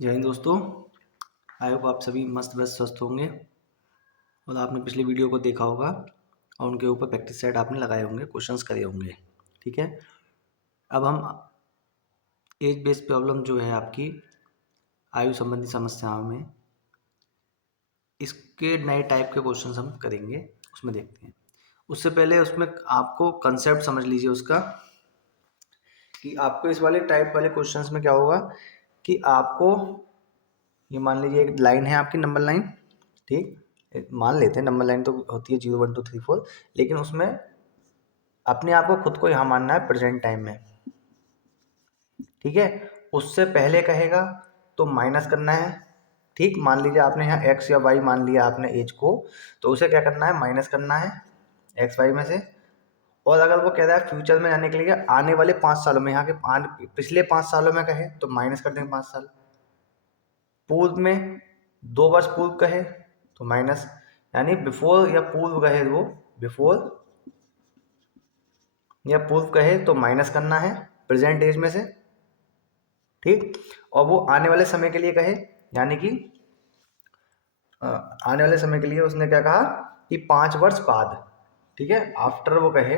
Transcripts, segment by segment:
जय हिंद दोस्तों। I hope आप सभी मस्त व्यस्त स्वस्थ होंगे और आपने पिछले वीडियो को देखा होगा और उनके ऊपर प्रैक्टिस सेट आपने लगाए होंगे, क्वेश्चंस करे होंगे। ठीक है, अब हम एज बेस्ड प्रॉब्लम जो है आपकी आयु संबंधी समस्याओं में इसके नए टाइप के क्वेश्चंस हम करेंगे, उसमें देखते हैं। उससे पहले उसमें आपको कंसेप्ट समझ लीजिए उसका, कि आपको इस वाले टाइप वाले क्वेश्चंस में क्या होगा कि आपको ये मान लीजिए एक लाइन है आपकी, नंबर लाइन। ठीक, मान लेते हैं नंबर लाइन तो होती है 0 1 2 3 4, लेकिन उसमें अपने आप को खुद को यहाँ मानना है प्रेजेंट टाइम में। ठीक है, उससे पहले कहेगा तो माइनस करना है। ठीक, मान लीजिए आपने यहाँ एक्स या वाई मान लिया आपने एज को, तो उसे क्या करना है, माइनस करना है एक्स वाई में से। और अगर वो कह रहा है फ्यूचर में जाने के लिए आने वाले 5 सालों में, यहाँ के पिछले 5 सालों में कहे तो माइनस कर देंगे 5 साल। पूर्व में 2 वर्ष पूर्व कहे तो माइनस, यानी बिफोर या पूर्व कहे वो बिफोर या पूर्व कहे तो माइनस करना है प्रेजेंट एज में से। ठीक, और वो आने वाले समय के लिए कहे, यानी कि आने वाले समय के लिए उसने क्या कहा कि 5 वर्ष बाद। ठीक है, आफ्टर वो कहे,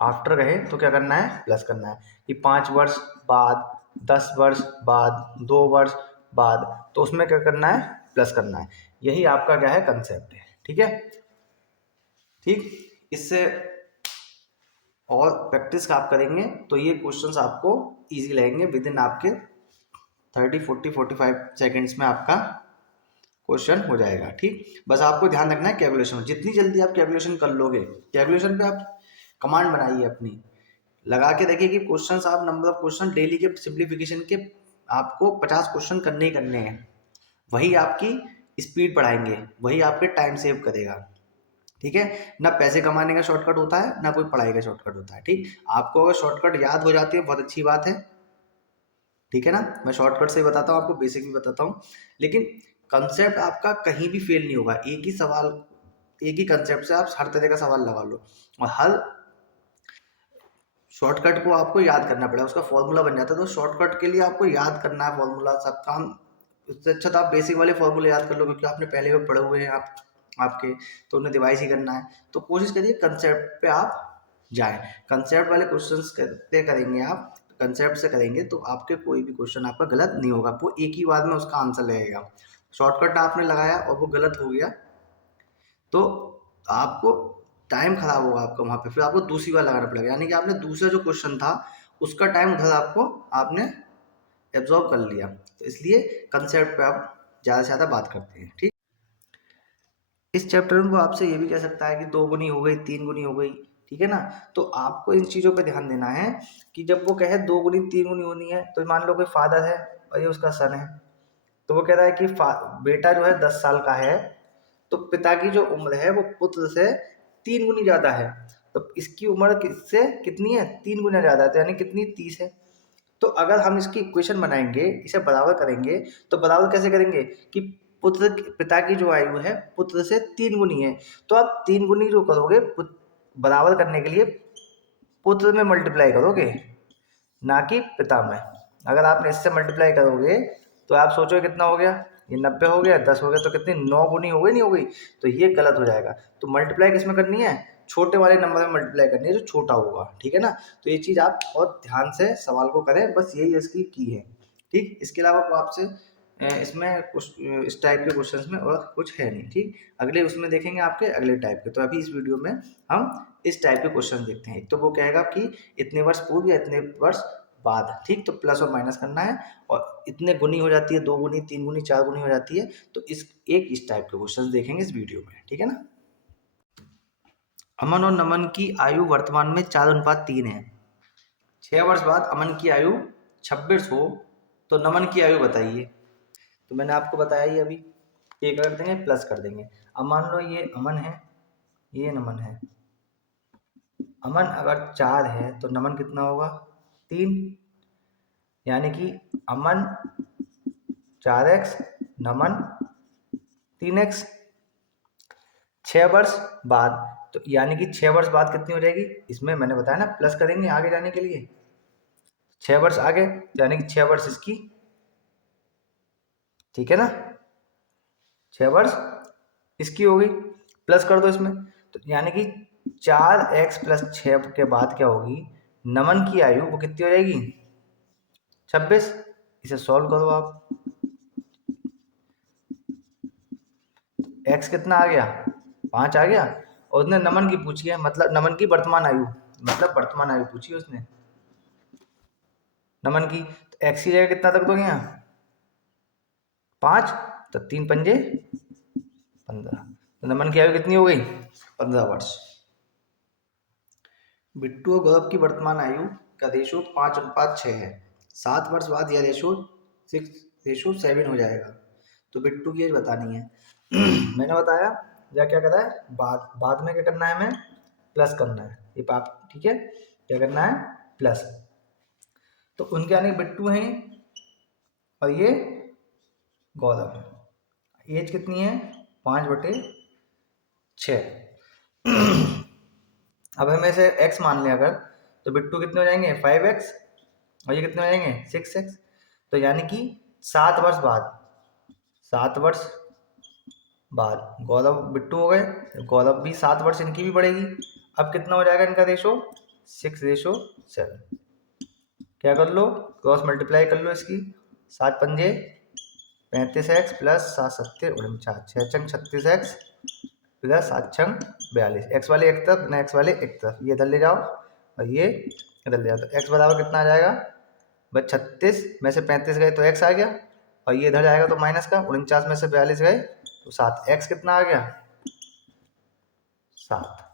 आफ्टर कहे तो क्या करना है, प्लस करना है कि 5 वर्ष बाद, 10 वर्ष बाद, 2 वर्ष बाद, तो उसमें क्या करना है, प्लस करना है। यही आपका क्या है, कंसेप्ट है। ठीक है, ठीक, इससे और प्रैक्टिस आप करेंगे तो ये क्वेश्चंस आपको इजी लगेंगे। विद इन आपके 30 40 45 सेकेंड्स में आपका क्वेश्चन हो जाएगा। ठीक, बस आपको ध्यान रखना है कैलकुलेशन, जितनी जल्दी आप कैलकुलेशन कर लोगे, कैलकुलेशन पे आप कमांड बनाइए अपनी, लगा के देखिए कि क्वेश्चंस आप नंबर ऑफ क्वेश्चन डेली के सिंप्लीफिकेशन के आपको 50 क्वेश्चन करने ही करने हैं। वही आपकी स्पीड बढ़ाएंगे, वही आपके टाइम सेव करेगा। ठीक है, ना पैसे कमाने का शॉर्टकट होता है, ना कोई पढ़ाई का शॉर्टकट होता है। ठीक, आपको अगर शॉर्टकट याद हो जाती है बहुत अच्छी बात है। ठीक है ना, मैं शॉर्टकट से ही बताता हूँ आपको, बेसिक भी बताता हूँ, लेकिन कंसेप्ट आपका कहीं भी फेल नहीं होगा। एक ही सवाल, एक ही कंसेप्ट से आप हर तरह का सवाल लगा लो और हर शॉर्टकट को आपको याद करना पड़ेगा, उसका फॉर्मूला बन जाता है। तो शॉर्टकट के लिए आपको याद करना है फॉर्मूला, सब काम। उससे अच्छा तो आप बेसिक वाले फॉर्मूले याद कर लो, क्योंकि आपने पहले भी पढ़े हुए हैं आप आपके, तो उन्हें डिवाइस ही करना है। तो कोशिश करिए कंसेप्ट पे आप जाएं, कंसेप्ट वाले क्वेश्चंस करते करेंगे आप, कंसेप्ट से करेंगे तो आपके कोई भी क्वेश्चन आपका गलत नहीं होगा, आपको एक ही बार में उसका आंसर लगेगा। शॉर्टकट आपने लगाया और वो गलत हो गया तो आपको टाइम खराब होगा आपका वहाँ पे, फिर आपको दूसरी बार लगाना पड़ेगा, यानी कि आपने दूसरा जो क्वेश्चन था उसका टाइम उधर आपको आपने एब्जॉर्ब कर लिया। तो इसलिए कंसेप्ट पे आप ज़्यादा से ज़्यादा बात करते हैं। ठीक, इस चैप्टर में वो आपसे ये भी कह सकता है कि 2 गुनी हो गई, 3 गुनी हो गई। ठीक है ना, तो आपको इन चीज़ों पे ध्यान देना है कि जब वो कहे 2 गुनी 3 गुनी होनी है, तो मान लो कोई फादर है और ये उसका सन है, तो वो कह रहा है कि बेटा जो है 10 साल का है, तो पिता की जो उम्र है वो पुत्र से 3 गुनी ज़्यादा है, तो इसकी उम्र किससे कितनी है, 3 गुना ज़्यादा है, तो यानी कितनी, 30 है। तो अगर हम इसकी इक्वेशन बनाएंगे, इसे बराबर करेंगे, तो बराबर कैसे करेंगे कि पुत्र पिता की जो आयु है पुत्र से 3 गुनी है, तो आप 3 गुनी जो करोगे बराबर करने के लिए पुत्र में मल्टीप्लाई करोगे, ना कि पिता में। अगर आपने इससे मल्टीप्लाई करोगे तो आप सोचो कितना हो गया, ये 90 हो गया, 10 हो गया, तो कितनी 9 गुनी हो गई, नहीं हो गई, तो ये गलत हो जाएगा। तो मल्टीप्लाई किस में करनी है, छोटे वाले नंबर में मल्टीप्लाई करनी है जो छोटा होगा। ठीक है ना, तो ये चीज़ आप बहुत ध्यान से सवाल को करें, बस यही इसकी की है। ठीक, इसके अलावा आपसे इसमें कुछ इस टाइप के क्वेश्चंस में और कुछ है नहीं। ठीक, अगले उसमें देखेंगे आपके अगले टाइप के। तो अभी इस वीडियो में हम इस टाइप के क्वेश्चन देखते हैं। तो वो कहेगा कि इतने वर्ष पूर्व या इतने वर्ष बाद। ठीक, तो प्लस और माइनस करना है, और इतने गुनी हो जाती है, 2 गुनी, 3 गुनी, 4 गुनी हो जाती है। तो इस टाइप के क्वेश्चन देखेंगे इस वीडियो में। ठीक है ना, अमन और नमन की आयु वर्तमान में 4:3 है। 6 वर्ष बाद अमन की आयु 26 हो तो नमन की आयु बताइए। तो मैंने आपको बताया ही अभी, ये कर देंगे प्लस कर देंगे। अब मान लो ये अमन है, ये नमन है। अमन अगर 4 है तो नमन कितना होगा, 3, यानी कि अमन 4x, नमन 3x। 6 वर्ष बाद, तो यानी कि 6 वर्ष बाद कितनी हो जाएगी, इसमें मैंने बताया ना प्लस करेंगे आगे जाने के लिए। 6 वर्ष आगे, यानी कि 6 वर्ष इसकी ठीक है ना, 6 वर्ष इसकी होगी, प्लस कर दो इसमें, तो यानी कि 4x+6 के बाद क्या होगी, नमन की आयु वो कितनी हो जाएगी, 26। इसे सॉल्व करो आप, x कितना आ गया, 5 आ गया, और उसने नमन की पूछी है, मतलब नमन की वर्तमान आयु, मतलब वर्तमान आयु पूछी उसने नमन की, तो x की जगह कितना तक दोगे यहाँ, 5, तो 3 पंजे 15, तो नमन की आयु कितनी हो गई, 15 वर्ष। बिट्टू और गौरव की वर्तमान आयु का रेशो 5:6 है। 7 वर्ष बाद यह रेशो 7 हो जाएगा। तो बिट्टू की एज बतानी है। मैंने बताया या क्या करा है, बाद में क्या करना है, हमें प्लस करना है, ये बात ठीक है, क्या करना है, प्लस। तो उनके यानी बिट्टू हैं और ये गौरव है। एज कितनी है, 5/6। अब हमें इसे x मान लिया अगर, तो बिट्टू कितने हो जाएंगे, 5x, और ये कितने हो जाएंगे, 6x। तो यानी कि 7 वर्ष बाद, 7 वर्ष बाद गौरव बिट्टू हो गए, गौरव भी 7 वर्ष इनकी भी बढ़ेगी। अब कितना हो जाएगा इनका रेशो, 6:7। क्या कर लो, क्रॉस मल्टीप्लाई कर लो इसकी, 7 पंजे 35x plus 7 7 49, 6 छंग 36x plus 7 छंग 42, x वाले एक तरफ ना, एक्स वाले एक तरफ, ये इधर ले जाओ और ये इधर ले जाओ, तो x बराबर कितना आ जाएगा, बस 36 में से 35 गए तो x आ गया, और ये इधर जाएगा तो माइनस का, 49 में से 42 गए तो 7, x कितना आ गया, 7।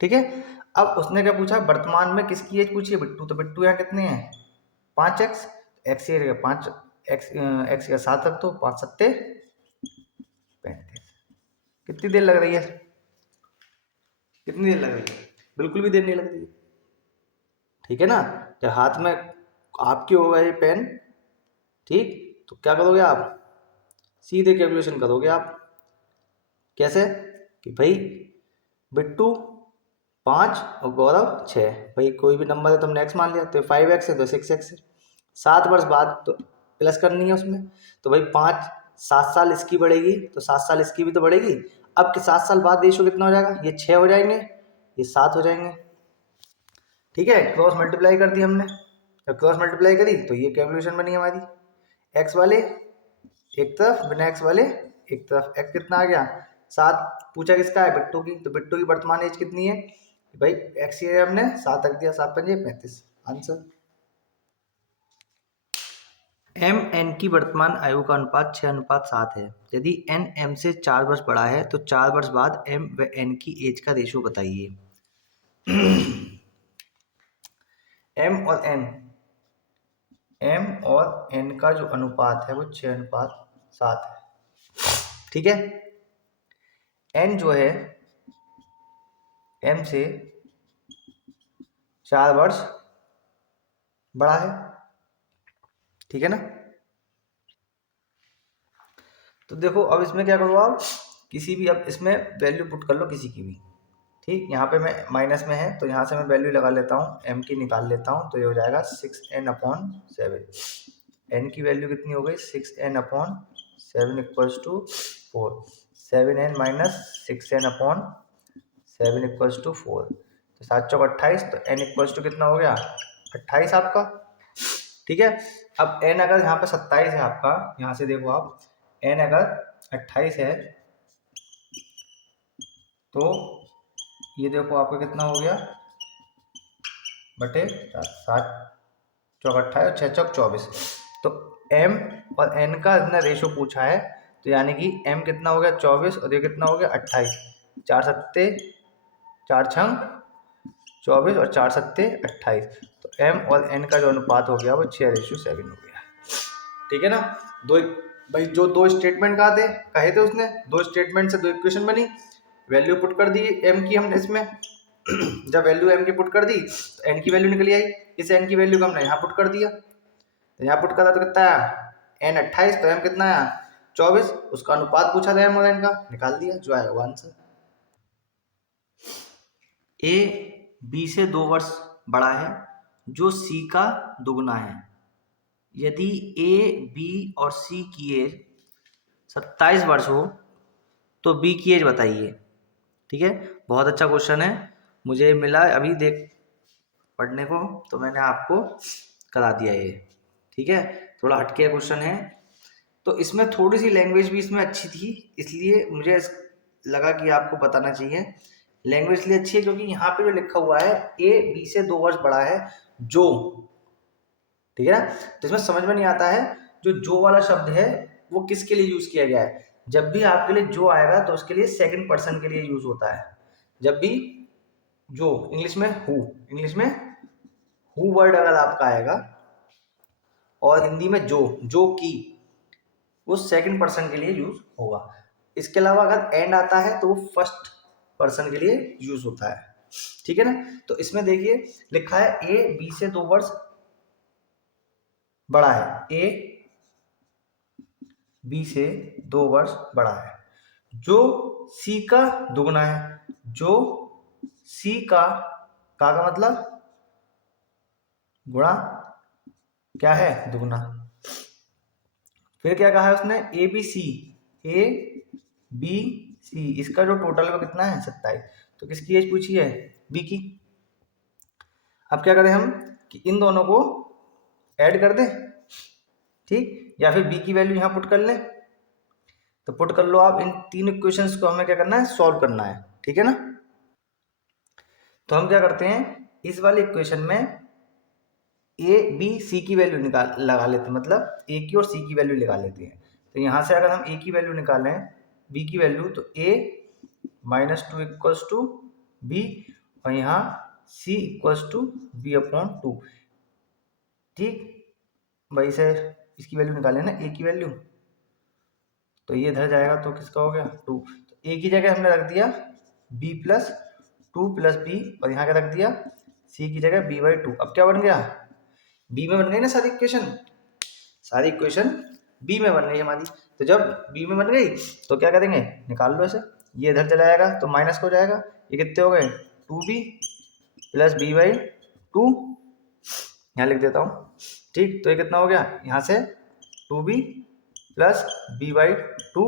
ठीक है। अब उसने क्या पूछा, वर्तमान में किसकी एज पूछी है, बिट्टू, तो बिट्टू यहाँ कितने हैं, 5x, एक्स ये 5, एक्स का 7 रख दो, 5 7 35। कितनी देर लग रही है, कितनी देर लग रही है, बिल्कुल भी देर नहीं लग रही है। ठीक है ना, जब हाथ में आपके होगा ये पेन, ठीक, तो क्या करोगे आप, सीधे कैलकुलेशन करोगे आप, कैसे, कि भाई बिट्टू 5 और गौरव 6, भाई कोई भी नंबर है तो हमने x मान लिया, तो 5x है तो 6x है। 7 वर्ष बाद तो प्लस करनी है उसमें, तो भाई 5 7 साल इसकी बढ़ेगी तो 7 साल इसकी भी तो बढ़ेगी। अब के 7 साल बाद रेशो कितना हो जाएगा, ये 6 हो जाएंगे, ये 7 हो जाएंगे। ठीक है, क्रॉस मल्टीप्लाई कर दी हमने, जब क्रॉस मल्टीप्लाई करी तो ये कैलकुलेशन बनी हमारी, एक्स वाले एक तरफ बिना एक्स वाले एक तरफ, एक्स कितना आ गया, 7। पूछा किसका है, बिट्टू की, तो बिट्टू की वर्तमान एज कितनी है, भाई एक्स की हमने 7 रख दिया, 7 पंजे 35, आंसर। एम एन की वर्तमान आयु का अनुपात 6:7 है। यदि एन एम से 4 वर्ष बड़ा है तो 4 वर्ष बाद एम व एन की एज का रेशो बताइए। एम और एन का जो अनुपात है वो 6:7 है। ठीक है, एन जो है एम से 4 वर्ष बड़ा है, ठीक है ना। तो देखो अब इसमें क्या करो आप, किसी भी, अब इसमें वैल्यू पुट कर लो किसी की भी, ठीक, यहाँ पे मैं माइनस में है तो यहाँ से मैं वैल्यू लगा लेता हूँ, एम की निकाल लेता हूँ, तो ये हो जाएगा 6n/7। एन की वैल्यू कितनी हो गई, 6n/7 equals to 4, 7n minus 6n/7 equals to 4, तो 7 चौक 28, तो n इक्वल्स टू कितना हो गया, 28 आपका। ठीक है, अब n अगर यहाँ पे 27 है आपका, यहाँ से देखो आप, n अगर 28 है तो ये देखो आपका कितना हो गया, बटे 7 चौक 28 और 6 चौक 24, तो m और n का इतना रेशो पूछा है, तो यानी कि m कितना हो गया 24 और ये कितना हो गया 28, 4 सत्ते 4 छंग 24 और 4 सत्ते 28, तो m और n का जो अनुपात हो गया वो 6:7 हो गया। ठीक है ना, दो, भाई जो दो स्टेटमेंट कहे थे उसने, दो स्टेटमेंट से दो इक्वेशन बनी, वैल्यू पुट कर दी m की हमने इसमें। जब वैल्यू m की पुट कर दी तो n की वैल्यू निकली आई, इस n की वैल्यू को हमने यहाँ पुट कर दिया, तो यहाँ पुट करा तो कितना आया, n 28, तो m कितना आया 24, उसका अनुपात पूछा था m और n का, निकाल दिया, जो आया वो आंसर। ए बी से 2 वर्ष बड़ा है जो सी का दुगना है, यदि ए, बी और सी की एज 27 वर्ष हो तो बी की एज बताइए। ठीक है, बहुत अच्छा क्वेश्चन है, मुझे मिला अभी देख पढ़ने को, तो मैंने आपको करा दिया ये। ठीक है, थोड़ा हटके क्वेश्चन है, तो इसमें थोड़ी सी लैंग्वेज भी इसमें अच्छी थी, इसलिए मुझे लगा कि आपको बताना चाहिए। लैंग्वेज इसलिए अच्छी है क्योंकि यहाँ पे जो लिखा हुआ है ए बी से 2 वर्ष बड़ा है जो, ठीक है ना, तो इसमें समझ में नहीं आता है जो वाला शब्द है वो किसके लिए यूज किया गया है। जब भी आपके लिए जो आएगा तो उसके लिए सेकंड पर्सन के लिए यूज होता है। जब भी जो इंग्लिश में हु वर्ड अगर आपका आएगा और हिंदी में जो की, वो सेकंड पर्सन के लिए यूज होगा। इसके अलावा अगर एंड आता है तो वो फर्स्ट पर्सन के लिए यूज होता है। ठीक है ना, तो इसमें देखिए लिखा है ए बी से 2 वर्ष बड़ा है, ए बी से 2 वर्ष बड़ा है, जो सी का दुगना है, जो सी का मतलब गुणा क्या है, दुगना। फिर क्या कहा है उसने, ए बी सी, इसका जो टोटल है कितना है 27। तो किसकी एज पूछी है, बी की। अब क्या करें हम कि इन दोनों को ऐड कर दें, ठीक, या फिर बी की वैल्यू यहां पुट कर लें। तो पुट कर लो आप, इन तीन इक्वेशंस को हमें क्या करना है, सॉल्व करना है। ठीक है ना, तो हम क्या करते हैं, इस वाले इक्वेशन में ए बी सी की वैल्यू लगा लेते हैं, मतलब ए की और सी की वैल्यू लगा लेते हैं। तो यहाँ से अगर हम ए की वैल्यू निकालें, बी की वैल्यू, तो ए -2 इक्वल्स टू बी, और यहाँ सी इक्वल्स टू बी अपॉन 2। ठीक, भाई सर इसकी वैल्यू निकालें ना, ए की वैल्यू, तो ये इधर जाएगा तो किसका हो गया 2। तो ए की जगह हमने रख दिया b प्लस 2 प्लस बी, और यहाँ क्या रख दिया c की जगह b/2। अब क्या बन गया, b में बन गई ना सारी इक्वेशन b में बन गई हमारी। तो जब b में बन गई तो क्या करेंगे, निकाल लो इसे, ये इधर चला जाएगा तो माइनस हो जाएगा, ये कितने हो गए 2b प्लस b/2, यहाँ लिख देता हूँ। ठीक, तो ये कितना हो गया, यहाँ से 2b प्लस b/2,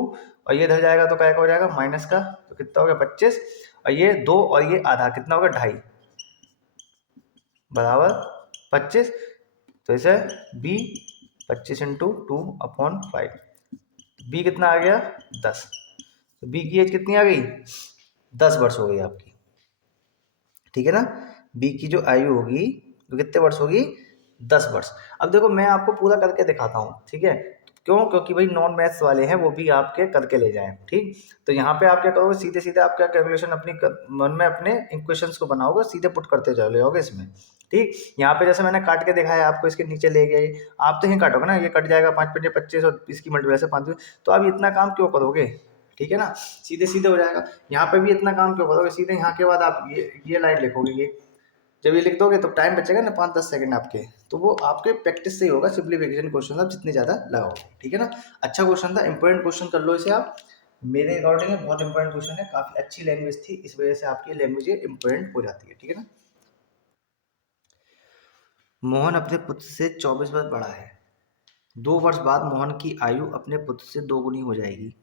और ये इधर जाएगा तो क्या हो जाएगा माइनस का, तो कितना हो गया 25, और ये 2 और ये आधा कितना होगा 2.5 बराबर 25। तो इसे b 25 × 2/5, b कितना आ गया 10। तो b की एज कितनी आ गई 10 वर्ष हो गई आपकी। ठीक है ना, b की जो आयु होगी तो कितने वर्ष होगी 10 वर्ष। अब देखो मैं आपको पूरा करके दिखाता हूँ, ठीक है, क्यों, क्योंकि भाई नॉन मैथ्स वाले हैं वो भी आपके करके ले जाएं। ठीक, तो यहाँ पे आप क्या करोगे, सीधे सीधे आप क्या कैलकुलेशन अपनी मन में अपने इक्वेशंस को बनाओगे, सीधे पुट करते चले जाओगे इसमें। ठीक, यहाँ पे जैसे मैंने काट के दिखाया आपको, इसके नीचे ले गए, आप तो यहीं काटोगे ना, ये कट जाएगा 5 × 25 और इसकी मल्टीप्लाई 5, तो आप इतना काम क्यों करोगे। ठीक है ना, सीधे सीधे हो जाएगा। यहाँ पे भी इतना काम क्यों करोगे, सीधे यहाँ के बाद आप ये लाइन लिखोगे, ये जब ये लिख दोगे तो टाइम बचेगा ना 5-10 सेकंड आपके, तो वो आपके प्रैक्टिस से ही होगा। सिंप्लीफिकेशन क्वेश्चन आप जितने ज़्यादा लगाओगे, ठीक है ना। अच्छा क्वेश्चन था, इंपॉर्टेंट क्वेश्चन कर लो इसे आप, मेरे अकॉर्डिंग बहुत इंपॉर्टेंट क्वेश्चन है, काफ़ी अच्छी लैंग्वेज थी, इस वजह से आपकी लैंग्वेज इंपॉर्टेंट हो जाती है। ठीक है ना, मोहन अपने पुत्र से 24 वर्ष बड़ा है, 2 वर्ष बाद मोहन की आयु अपने पुत्र से 2 गुनी हो जाएगी।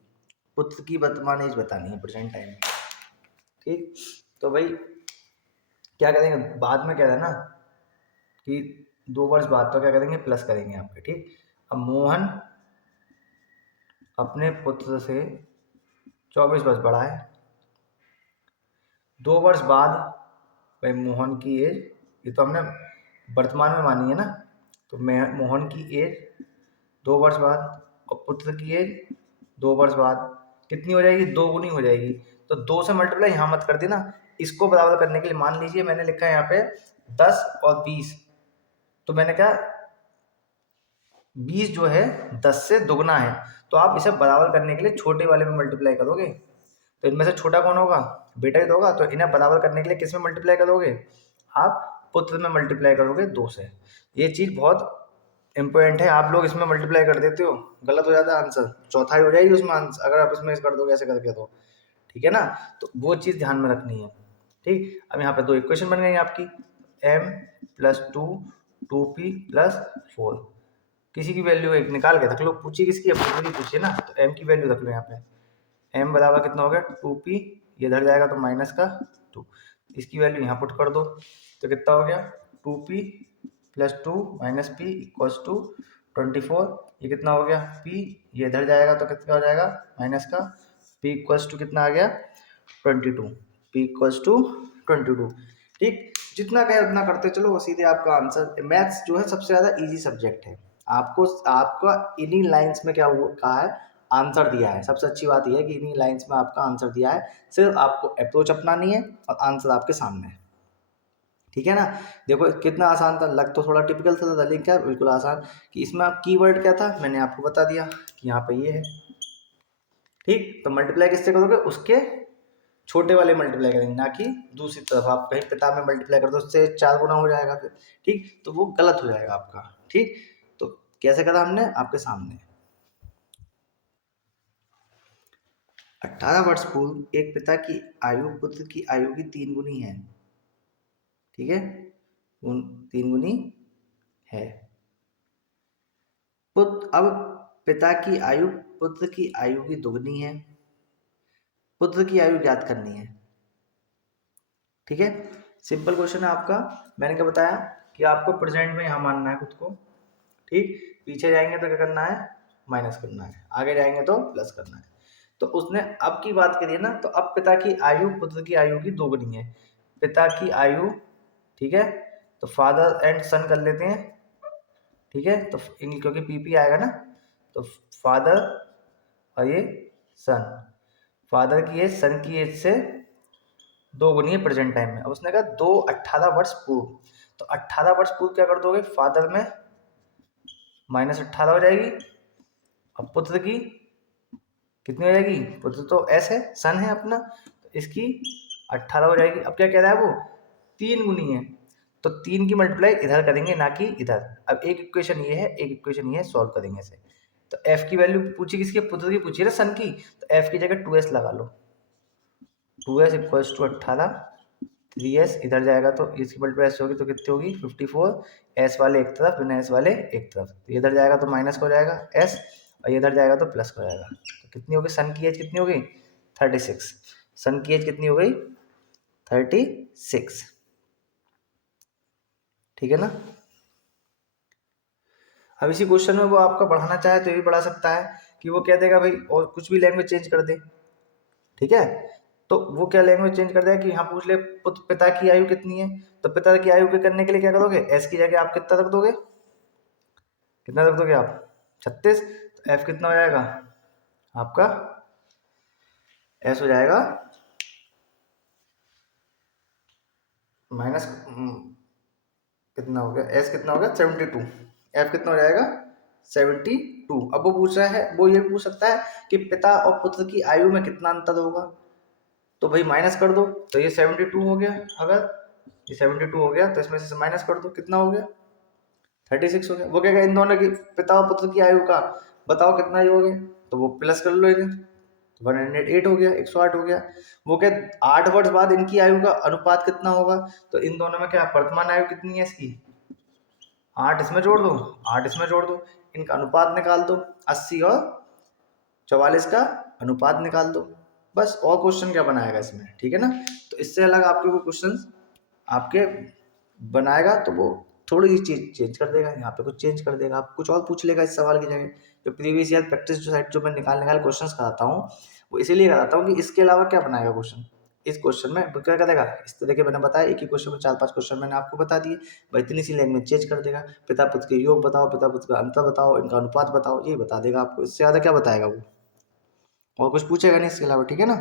पुत्र की वर्तमान एज बतानी है, प्रेजेंट टाइम में। ठीक, तो भाई क्या करेंगे, बाद में क्या है ना कि 2 वर्ष बाद तो क्या करेंगे प्लस करेंगे आपके। ठीक, अब मोहन अपने पुत्र से 24 वर्ष बड़ा है, 2 वर्ष बाद भाई मोहन की एज, ये तो हमने वर्तमान में मानी है ना, तो मोहन की एज 2 वर्ष बाद और पुत्र की एज 2 वर्ष बाद कितनी हो जाएगी, 2 गुनी हो जाएगी। तो 2 से मल्टीप्लाई यहाँ मत कर देना, इसको बराबर करने के लिए मान लीजिए मैंने लिखा है यहाँ पे 10 और 20, तो मैंने कहा 20 जो है 10 से दुगना है, तो आप इसे बराबर करने के लिए छोटे वाले में मल्टीप्लाई करोगे, तो इनमें से छोटा कौन होगा, बेटा ही तो होगा, तो इन्हें बराबर करने के लिए किस में मल्टीप्लाई करोगे, आप पुत्र में मल्टीप्लाई करोगे 2 से। ये चीज़ बहुत इंपॉर्टेंट है, आप लोग इसमें मल्टीप्लाई कर देते हो, गलत हो जाता है आंसर, चौथाई हो जाएगी उसमें आंसर अगर आप इसमें कर दोगे ऐसे करके, तो ठीक है ना, तो वो चीज़ ध्यान में रखनी है। ठीक, अब यहाँ पे 2 इक्वेशन बन गई आपकी, m + 2 2p + 4 किसी की वैल्यू एक निकाल के रख लो, पूछिए किसकी है, पुत्र की पूछिए ना, तो m की वैल्यू रख लो यहाँ पे, m बराबर कितना हो गया 2p, ये इधर जाएगा तो माइनस का 2, इसकी वैल्यू यहाँ पुट कर दो तो कितना हो गया 2p plus 2 minus p equals to 24, ये कितना हो गया p, ये इधर जाएगा तो कितना हो जाएगा माइनस का p इक्वल्स टू कितना आ गया 22, p इक्वल्स टू 22। ठीक, जितना कहे उतना करते चलो, वो सीधे आपका आंसर। मैथ्स जो है सबसे ज़्यादा इजी सब्जेक्ट है, आपको आपका इन्हीं लाइंस में क्या हुआ कहा है आंसर दिया है। सबसे अच्छी बात यह है कि इन्हीं लाइंस में आपका आंसर दिया है, सिर्फ आपको अप्रोच अपनानी है और आंसर आपके सामने है। ठीक है ना, देखो कितना आसान था, लग तो थोड़ा टिपिकल था लेकिन क्या बिल्कुल आसान, कि इसमें आप कीवर्ड क्या था मैंने आपको बता दिया कि यहाँ पे ये है। ठीक, तो मल्टीप्लाई किससे करोगे, उसके छोटे वाले मल्टीप्लाई करेंगे, ना कि दूसरी तरफ आप कहीं पिता में मल्टीप्लाई कर दो उससे 4 गुना हो जाएगा फिर। ठीक, तो वो गलत हो जाएगा आपका। ठीक, तो कैसे करा हमने आपके सामने। 18 वर्ष पूर्व एक पिता की आयु पुत्र की आयु की 3 गुनी है। ठीक है, 3 गुनी है। पुत्र, अब पिता की आयु पुत्र की आयु की दुगनी है, पुत्र की आयु ज्ञात करनी है। ठीक है, सिंपल क्वेश्चन है आपका। मैंने क्या बताया कि आपको प्रेजेंट में यहाँ मानना है खुद को। ठीक, पीछे जाएंगे तो क्या करना है माइनस करना है, आगे जाएंगे तो प्लस करना है। तो उसने अब की बात करी ना, तो अब पिता की आयु पुत्र की आयु की दोगुनी है, पिता की आयु। ठीक है, तो फादर एंड सन कर लेते हैं। ठीक है, तो क्योंकि पीपी आएगा ना, तो फादर और ये सन, फादर की एज सन की एज से 2 गुनी है प्रेजेंट टाइम में। अब उसने कहा 18 वर्ष पूर्व, तो 18 वर्ष पूर्व क्या कर दोगे, फादर में -18 हो जाएगी, अब पुत्र की कितनी हो जाएगी, पुत्र तो एस है, सन है अपना, तो इसकी 18 हो जाएगी। अब क्या कह रहा है वो 3 गुनी है, तो 3 की मल्टीप्लाई इधर करेंगे ना कि इधर। अब एक इक्वेशन ये है, एक इक्वेशन ये है, सॉल्व करेंगे इसे। तो f की वैल्यू पूछी किसकी, पुत्र की पूछी ना सन की, तो f की जगह 2s लगा लो, 2s इक्वल्स टू 18, 3s इधर जाएगा तो इसकी मल्टीप्लाई ऐसे होगी तो कितनी होगी 54, s वाले एक तरफ बिना s वाले एक तरफ, तो इधर जाएगा तो माइनस हो जाएगा s, और इधर जाएगा तो प्लस हो जाएगा। तो कितनी होगी, सन की एज कितनी हो गई 36, सन की एज कितनी हो गई 36। ठीक है ना, अब इसी क्वेश्चन में वो आपका बढ़ाना चाहे तो ये भी बढ़ा सकता है कि वो कह देगा भाई और कुछ भी लैंग्वेज चेंज कर दे। ठीक है, तो वो क्या लैंग्वेज चेंज कर देगा कि यहाँ पूछ ले पिता की आयु कितनी है, तो पिता की आयु के करने के लिए क्या करोगे, एस की जगह आप कितना रख दोगे, कितना रख दोगे आप 36, तो एफ कितना हो जाएगा आपका, एस हो जाएगा माइनस कितना हो गया, एस कितना हो गया 72, एफ कितना हो जाएगा 72। अब वो पूछ रहा है, वो ये पूछ सकता है कि पिता और पुत्र की आयु में कितना अंतर होगा, तो भाई माइनस कर दो, तो ये 72 हो गया, अगर ये 72 हो गया तो इसमें से माइनस कर दो, कितना हो गया 36 हो गया। वो कहेगा इन दोनों की पिता और पुत्र की आयु का बताओ कितना ही हो गया, तो वो प्लस कर लो इन्हें, 108 हो गया, 108 हो गया। वो क्या 8 वर्ष बाद इनकी आयु का अनुपात कितना होगा, तो इन दोनों में क्या वर्तमान आयु कितनी है इसकी 8, इसमें जोड़ दो 8 इसमें जोड़ दो, इनका अनुपात निकाल दो, 80 और 44 का अनुपात निकाल दो, बस। और क्वेश्चन क्या बनाएगा इसमें, ठीक है ना। तो इससे अलग आपके वो क्वेश्चन आपके बनाएगा तो वो थोड़ी सी चीज चेंज कर देगा, यहाँ पे कुछ चेंज कर देगा, आप कुछ और पूछ लेगा इस सवाल की जगह। जो प्रीवियस ईयर प्रैक्टिस जो साइट जो मैं निकाल क्वेश्चंस कराता हूँ, वो इसीलिए कराता हूँ कि इसके अलावा क्या बनाएगा क्वेश्चन। इस क्वेश्चन में क्या करेगा, इस तरह के मैंने बताया, एक ही क्वेश्चन में 4-5 क्वेश्चन मैंने आपको बता दिए, भाई इतनी सी लैंग्वेज चेंज कर देगा, पिता पुत्र के योग बताओ, पिता पुत्र का अंतर बताओ, इनका अनुपात बताओ, ये बता देगा आपको, इससे ज़्यादा क्या बताएगा वो, और कुछ पूछेगा नहीं इसके अलावा। ठीक है ना।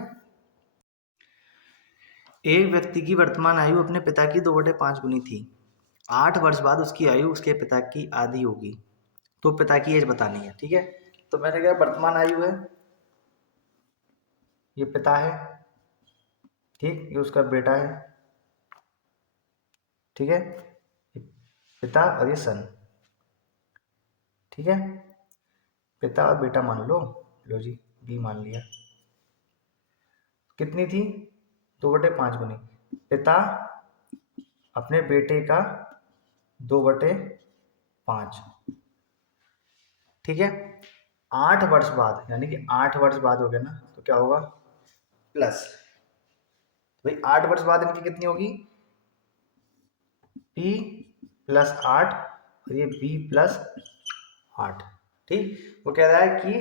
एक व्यक्ति की वर्तमान आयु अपने पिता की 2/5 गुनी थी, 8 वर्ष बाद उसकी आयु उसके पिता की आधी होगी, तो पिता की एज बतानी है। ठीक है, तो मैंने कहा वर्तमान आयु है, ये पिता है, ठीक, ये उसका बेटा है, ठीक है, पिता और ये सन, ठीक है, पिता और बेटा मान लो जी, बी मान लिया। कितनी थी 2/5 गुनी, पिता अपने बेटे का 2/5, ठीक है। 8 वर्ष बाद, यानी कि 8 वर्ष बाद हो गया ना, तो क्या होगा प्लस, भाई 8 वर्ष बाद इनकी कितनी होगी, p प्लस 8 और ये b प्लस 8। ठीक, वो कह रहा है कि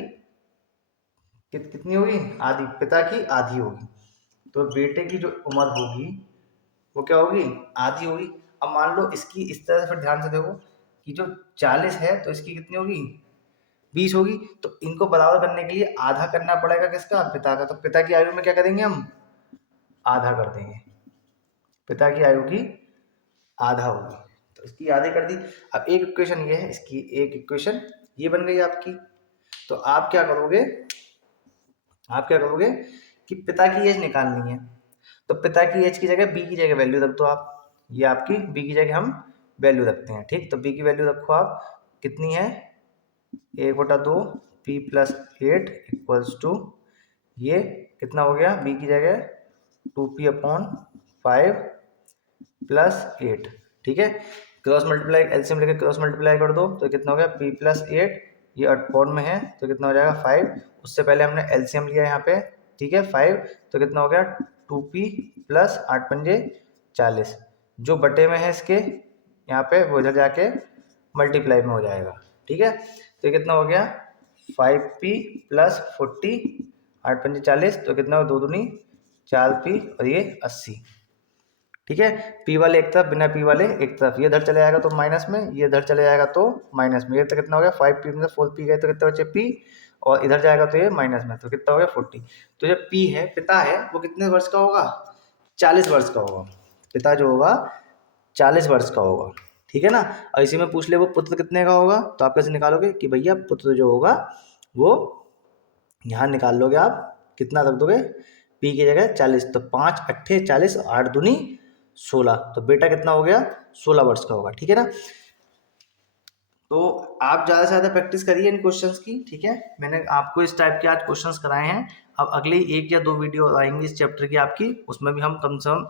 कितनी होगी, आधी, पिता की आधी होगी, तो बेटे की जो उम्र होगी वो क्या होगी, आधी होगी। अब मान लो इसकी इस तरह से, फिर ध्यान से देखो कि जो 40 है तो इसकी कितनी होगी, 20 होगी, तो इनको बराबर करने के लिए आधा करना पड़ेगा किसका, पिता का। तो पिता की आयु में क्या करेंगे हम, आधा कर देंगे, पिता की आयु की आधा होगी, तो इसकी आधे कर दी। अब एक इक्वेशन ये है, इसकी एक इक्वेशन ये बन गई आपकी। तो आप क्या करोगे, आप क्या करोगे कि पिता की एज निकालनी है, तो पिता की एज की जगह बी की जगह वैल्यू रख दो आप, ये आपकी बी की जगह हम वैल्यू रखते हैं। ठीक, तो बी की वैल्यू रखो आप, कितनी है, 1/2 p प्लस 8 इक्वल्स टू, ये कितना हो गया, बी की जगह 2p/5 प्लस 8। ठीक है, क्रॉस मल्टीप्लाई, एलसीएम लेके क्रॉस मल्टीप्लाई कर दो, तो कितना हो गया p प्लस 8, ये अपॉन में है तो कितना हो जाएगा 5, उससे पहले हमने एलसीएम लिया यहाँ पे, ठीक है 5, तो कितना हो गया 2p प्लस 8 पंजे 40, जो बटे में है इसके यहाँ पे वो इधर जाके मल्टीप्लाई में हो जाएगा। ठीक है, तो ये कितना हो गया 5p प्लस 40, 8 पंजे 40, तो कितना हो, 2 दूनी 4p और ये 80। ठीक है, p वाले एक तरफ, बिना p वाले एक तरफ, ये इधर चले जाएगा तो माइनस में, ये इधर चले जाएगा तो माइनस में, ये तो कितना हो गया 5p में 4p गए तो कितना बचे p, और इधर जाएगा तो ये माइनस में, तो कितना हो गया 40। तो जब p है, पिता है, वो कितने वर्ष का होगा, 40 वर्ष का होगा, पिता जो होगा 40 वर्ष का होगा। ठीक है ना, और इसी में पूछ ले वो पुत्र कितने का होगा, तो आप कैसे निकालोगे कि भैया पुत्र जो होगा वो यहाँ निकाल लोगे आप, कितना रख दोगे, p की जगह 40, तो 5 अट्ठे 40, 8 दूनी 16, तो बेटा कितना हो गया 16 वर्ष का होगा। ठीक है ना, तो आप ज़्यादा से ज़्यादा प्रैक्टिस करिए इन क्वेश्चंस की। ठीक है, मैंने आपको इस टाइप के आज क्वेश्चंस कराए हैं, अब अगली 1 या 2 वीडियो आएंगी इस चैप्टर की आपकी, उसमें भी हम कम से कम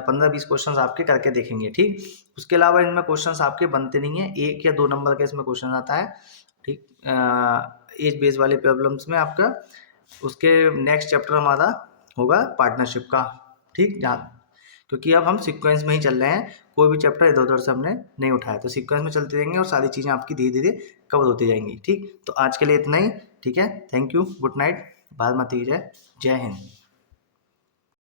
15-20 क्वेश्चंस आपके करके देखेंगे। ठीक, उसके अलावा इनमें क्वेश्चंस आपके बनते नहीं हैं, 1 या 2 नंबर का इसमें क्वेश्चन आता है। ठीक, एज बेस वाले प्रॉब्लम्स में आपका, उसके नेक्स्ट चैप्टर हमारा होगा पार्टनरशिप का। ठीक, जहाँ, क्योंकि अब हम सीक्वेंस में ही चल रहे हैं, कोई भी चैप्टर इधर उधर से हमने नहीं उठाया, तो सीक्वेंस में चलते रहेंगे और सारी चीज़ें आपकी धीरे धीरे कवर होती जाएंगी। ठीक, तो आज के लिए इतना ही। ठीक है, thank you, good night, Bharat माता की जय, जय हिंद।